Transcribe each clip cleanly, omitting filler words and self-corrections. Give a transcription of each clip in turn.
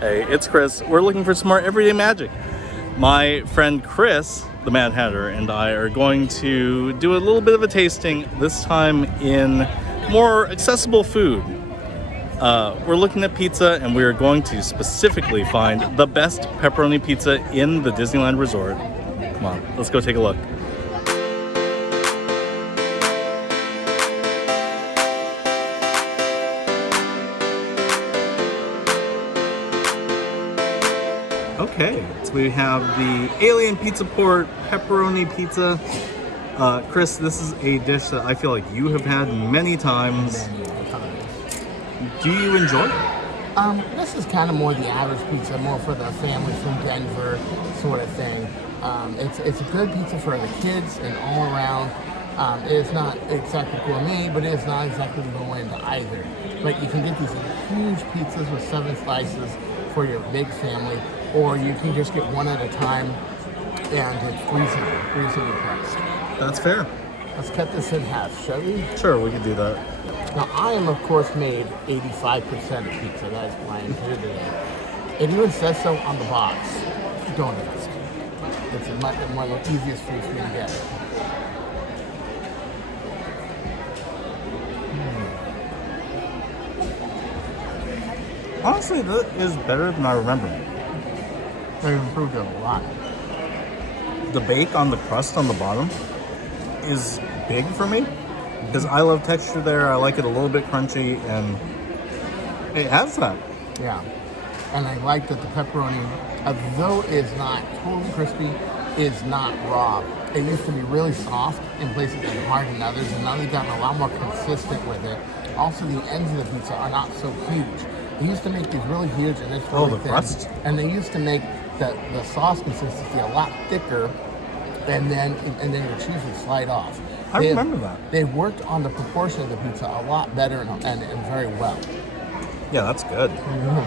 Hey, it's Chris. We're looking for some more everyday magic. My friend Chris, the Mad Hatter, and I are going to do a little bit of a tasting, this time in more accessible food. We're looking at pizza, and we are going to specifically find the best pepperoni pizza in the Disneyland Resort. Come on, let's go take a look. Okay, so we have the Alien Pizza Port Pepperoni Pizza. Chris, this is a dish that I feel like you have had many times. Do you enjoy it? This is kind of more the average pizza, more for the family from Denver sort of thing. It's a good pizza for the kids and all around. It is not exactly gourmet, but it is not exactly low end either. But you can get these huge pizzas with 7 slices for your big family, or you can just get one at a time, and it's reasonably priced. That's fair. Let's cut this in half, shall we? Sure, we can do that. Now, I am, of course, made 85% of pizza. That is my intended today. It even says so on the box. Don't invest. It's one of the easiest foods for you to get. Honestly, that is better than I remember. They've improved it a lot. The bake on the crust on the bottom is big for me because I love texture there. I like it a little bit crunchy, and it has that. Yeah. And I like that the pepperoni, although it's not totally crispy, is not raw. It used to be really soft in places and hard in others, and now they've gotten a lot more consistent with it. Also, the ends of the pizza are not so huge. They used to make these really huge, and it's really thin. Crust? And they used to make the sauce consistency a lot thicker, and then your cheese would slide off. I remember that. They worked on the proportion of the pizza a lot better and very well. Yeah, that's good. Mm-hmm.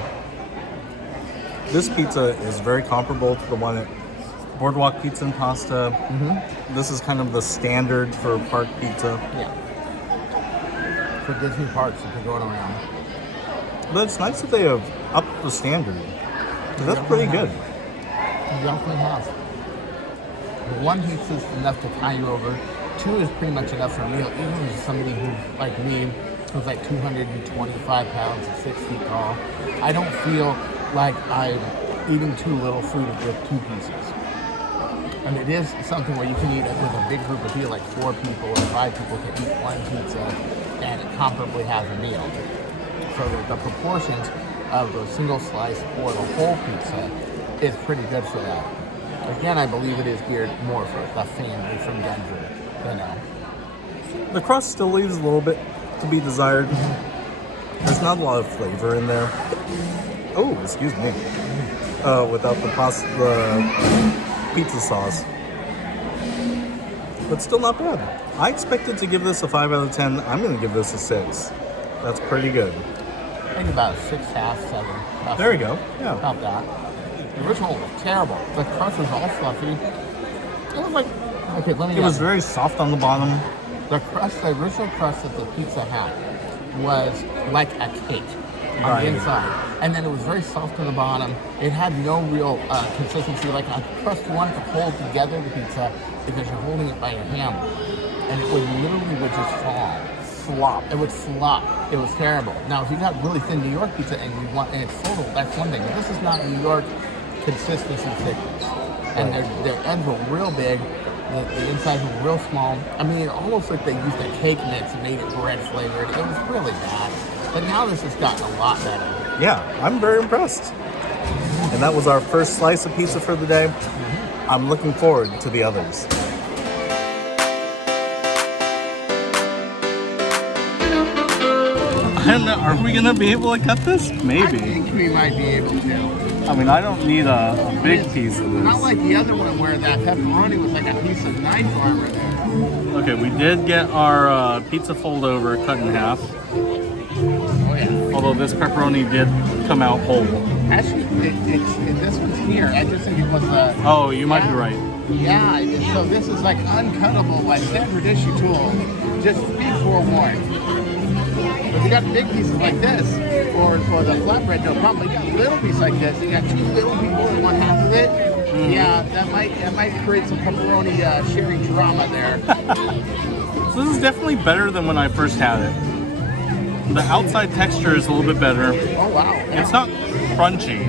This pizza is very comparable to the one at Boardwalk Pizza and Pasta. Mm-hmm. This is kind of the standard for park pizza. Yeah. For Disney parks that they're going around. But it's nice that they have upped the standard. That's pretty good. You definitely have. One pizza is enough to tie you over. 2 is pretty much enough for a meal, even as somebody who, like me, who's like 225 pounds and 6 feet tall. I don't feel like I'm eating too little food with 2 pieces. And it is something where you can eat it with a big group of people, like 4 people or 5 people can eat one pizza, and it comparably has a meal. So the proportions of the single slice or the whole pizza is pretty good for that. Again, I believe it is geared more for the family from Denver, you know. The crust still leaves a little bit to be desired. There's not a lot of flavor in there. Oh, excuse me. Without the pizza sauce. But still not bad. I expected to give this a 5 out of 10. I'm going to give this a 6. That's pretty good. I think about 6.5, 7. There we go. Yeah. About that. The original was terrible. The crust was all fluffy. It was like, okay, let me It was very soft on the bottom. The original crust that the pizza had was like a cake on the inside. And then it was very soft on the bottom. It had no real consistency. Like a crust you wanted to hold together the pizza because you're holding it by your hand. And it would just fall. Flop. It would flop. It was terrible. Now, if you got really thin New York pizza and it's full, that's one thing. But this is not New York consistency thickness. And their ends were real big. The insides were real small. I mean, almost like they used a cake mix and made it bread flavored. It was really bad. But now this has gotten a lot better. Yeah, I'm very impressed. And that was our first slice of pizza for the day. I'm looking forward to the others. I don't know, are we going to be able to cut this? Maybe. I think we might be able to. I mean, I don't need a big piece of this. Not like the other one where that pepperoni was like a piece of knife armor there. Okay, we did get our pizza fold over cut in half. Oh yeah. Although this pepperoni did come out whole. Actually, this one's here. I just think it was a... Oh, you might be right. Yeah, so this is like uncuttable by standard issue tool. Just be forewarned. If you got big pieces like this, or the flatbread, no problem. But you got little pieces like this, you got two little people in one half of it. Yeah, that might create some pepperoni sharing drama there. So this is definitely better than when I first had it. The outside texture is a little bit better. Oh wow! Yeah. It's not crunchy,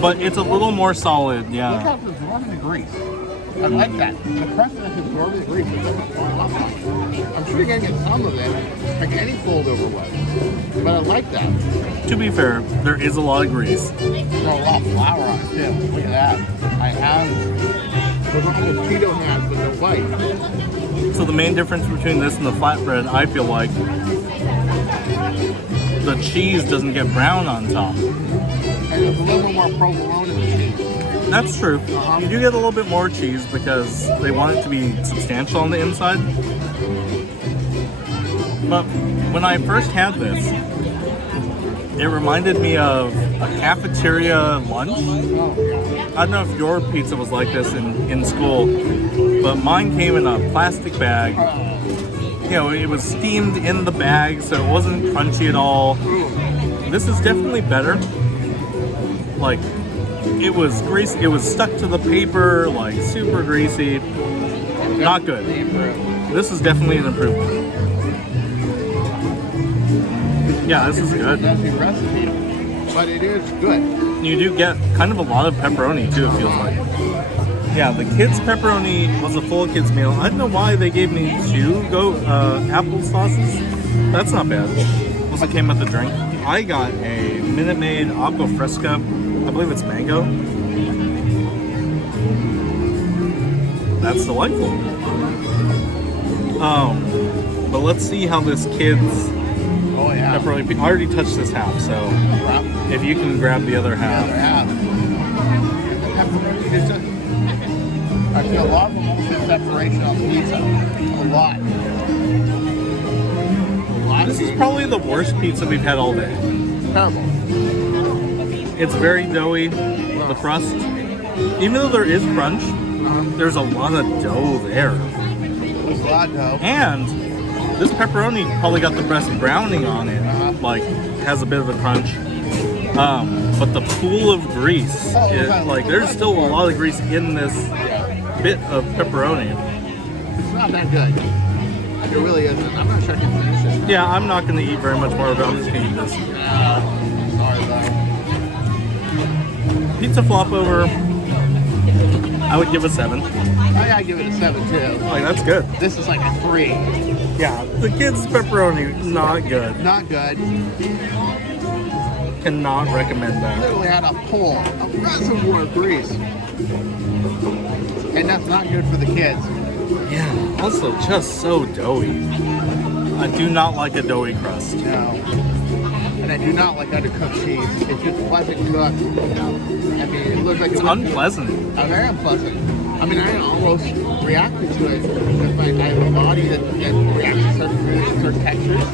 but it's a little more solid. Look Yeah. how it's absorbing the grease. I like that. The crust is absorbing the grease. It doesn't fall off. I'm sure you're gonna get some of it, like any fold over was. But I like that. To be fair, there is a lot of grease. There's a lot of flour on it too. Look at that. I have those almost Cheeto hands, but they're white. So the main difference between this and the flatbread, I feel like, the cheese doesn't get brown on top. And there's a little bit more provolone in the cheese. That's true. You do get a little bit more cheese because they want it to be substantial on the inside. But when I first had this, it reminded me of a cafeteria lunch. I don't know if your pizza was like this in school, but mine came in a plastic bag. You know, it was steamed in the bag, so it wasn't crunchy at all. This is definitely better. Like, it was greasy, it was stuck to the paper, like super greasy. Not good. This is definitely an improvement. Yeah, this is good. That's the recipe, but it is good. You do get kind of a lot of pepperoni too, it feels like. Yeah, the kids' pepperoni was a full kids meal. I don't know why they gave me 2 apple sauces. That's not bad. Also came with the drink. I got a Minute Maid Aqua Fresca. I believe it's mango. That's delightful. But let's see how this kid's pepperoni. I already touched this half, so if you can grab the other half. I feel a lot of emotional separation on pizza. A lot. This is probably the worst pizza we've had all day. Terrible. It's very doughy, the crust. Even though there is crunch, there's a lot of dough there. There's a lot of dough. And this pepperoni probably got the best browning on it. Like, has a bit of a crunch. But the pool of grease, there's still a lot of grease in this bit of pepperoni. It's not that good. It really isn't. I'm not sure I can finish it. Yeah, I'm not going to eat very much more of it. I'm just going to eat this. Sorry, though. Pizza flop over. I would give a 7. I gotta give it a 7 too. Like, that's good. This is like a 3. Yeah, the kids' pepperoni, not good. Not good. Cannot recommend that. Literally had a pool, a reservoir of grease. And that's not good for the kids. Yeah, also just so doughy. I do not like a doughy crust. No. And I do not like undercooked cheese. It's just pleasant cooked. I mean, it looks like it's unpleasant. Very unpleasant. I mean, I almost reacted to it because I have a body that reacts to certain foods and certain textures.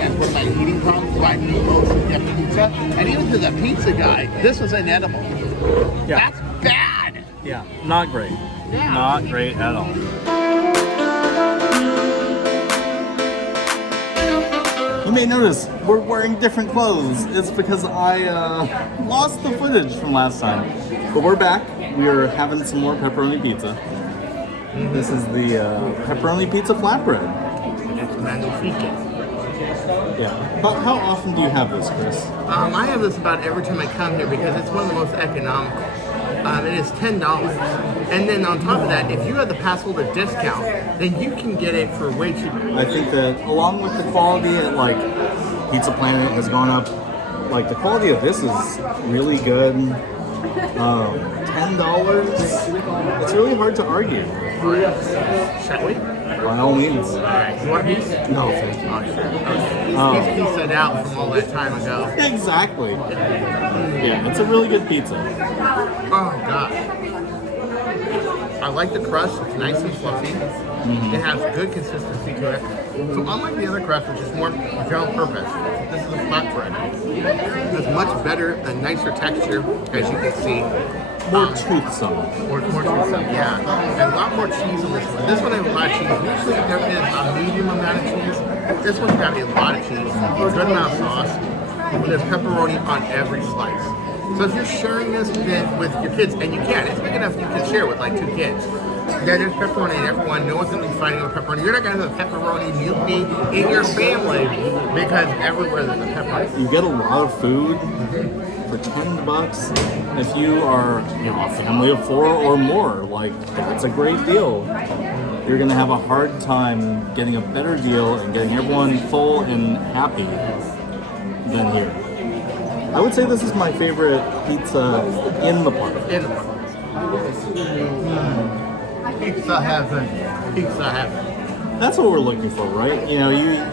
And one of my eating problems is why I eat most of the pizza. And even to the pizza guy, this was inedible. Yeah. That's bad. Yeah, not great. Yeah. Not great at all. You may notice we're wearing different clothes. It's because I lost the footage from last time. But we're back. We are having some more pepperoni pizza. This is the pepperoni pizza flatbread. It's magnifique. Yeah. How often do you have this, Chris? I have this about every time I come here because it's one of the most economical. It is $10. And then on top of that, if you have the pass holder discount, then you can get it for way cheaper. I think that along with the quality at like Pizza Planet has gone up, like the quality of this is really good. $10, it's really hard to argue. Shall we? By all means. Alright, you want a piece? No, thank you. Oh, sure. Okay. He's pizza'd out from all that time ago. Exactly. Yeah, it's a really good pizza. Oh, God. I like the crust. It's nice and fluffy. It has good consistency to it. So unlike the other crust, which is more general purpose, this is a flatbread. It's much better, a nicer texture, as you can see. More toothsome. More toothsome, yeah. And a lot more cheese on this one. This one has a lot of cheese. Usually there is a medium amount of cheese. This one's got a lot of cheese, a good amount of sauce, and there's pepperoni on every slice. So if you're sharing this with your kids, and you can, it's big enough you can share with like 2 kids. Yeah, there's pepperoni in everyone. No one's going to be fighting over pepperoni. You're not going to have a pepperoni mutiny in your family because everywhere there's a pepperoni. You get a lot of food for $10. If you are, you know, a family of 4 or more, like that's a great deal. You're going to have a hard time getting a better deal and getting everyone full and happy than here. I would say this is my favorite pizza in the park. In the park. Pizza heaven. Pizza heaven. That's what we're looking for, right? You know,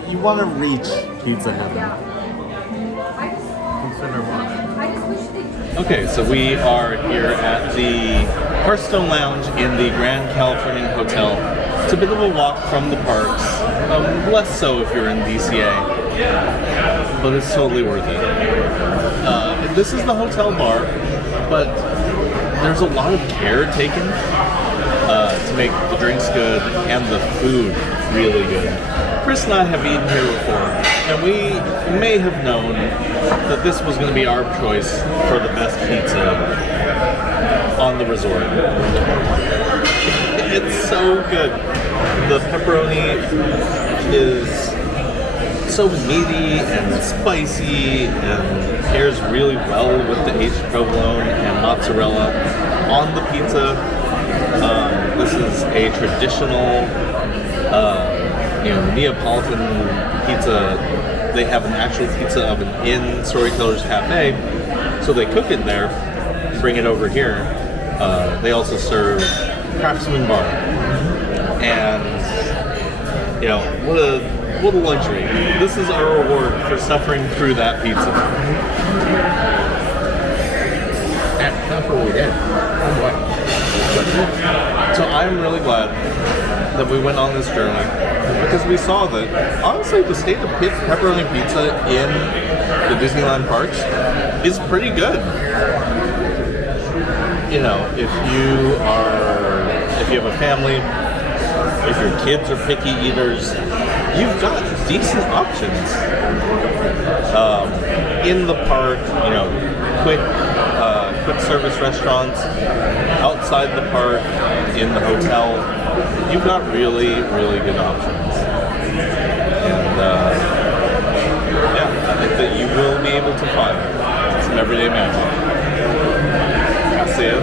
you want to reach pizza heaven. Okay, so we are here at the Hearthstone Lounge in the Grand Californian Hotel. It's a bit of a walk from the parks, less so if you're in DCA, but it's totally worth it. This is the hotel bar, but there's a lot of care taken to make the drinks good and the food really good. Chris and I have eaten here before, and we may have known that this was going to be our choice for the best pizza on the resort. It's so good. The pepperoni is so meaty and spicy and pairs really well with the aged provolone and mozzarella on the pizza. This is a traditional Neapolitan pizza. They have an actual pizza oven in Storyteller's Cafe, so they cook it there, bring it over here. They also serve Craftsman Bar, and you know, what a luxury. This is our reward for suffering through that pizza. That's what we did. So I'm really glad that we went on this journey because we saw that, honestly, the state of pepperoni pizza in the Disneyland parks is pretty good. You know, if you have a family, if your kids are picky eaters, you've got decent options in the park. You know, quick service restaurants outside the park, in the hotel. You've got really, really good options, and yeah, I think that you will be able to find some everyday magic. See you.